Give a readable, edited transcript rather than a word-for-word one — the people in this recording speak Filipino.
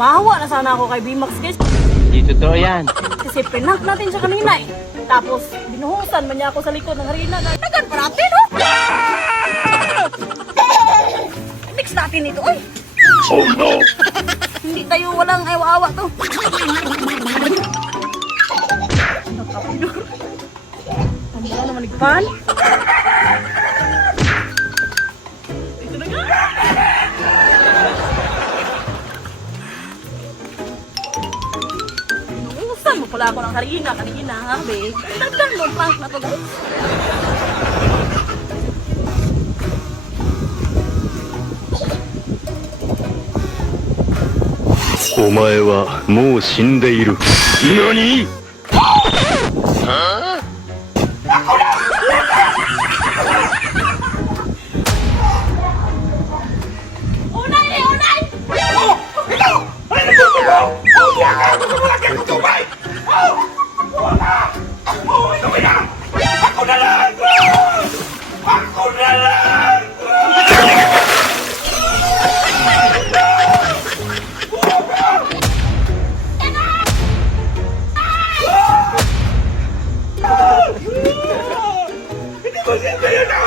Mahawa na sana ako kay B-Max guys. Hindi totoo yan. Kasi pinank natin siya kanina eh. Tapos binuhusan man niya ako sa likod ng harina. Tagan pa natin oh! Mix natin ito oy! Oh no! Hindi tayo walang awa-awa to. Ang mula naman nagpan. Ito na nga. Inuusan mo pala ako ng harina kanina ha, be? Tagan mo prank na to guys. お前はもう死んでいる。何？ Unay eh, unay! Ay, nagtutubo! Oh, wala! Wala kang tutubay! Oh! Wala! Oh, ito na! Ako na lang! Ako na lang! Hindi mo siya sa'yo na!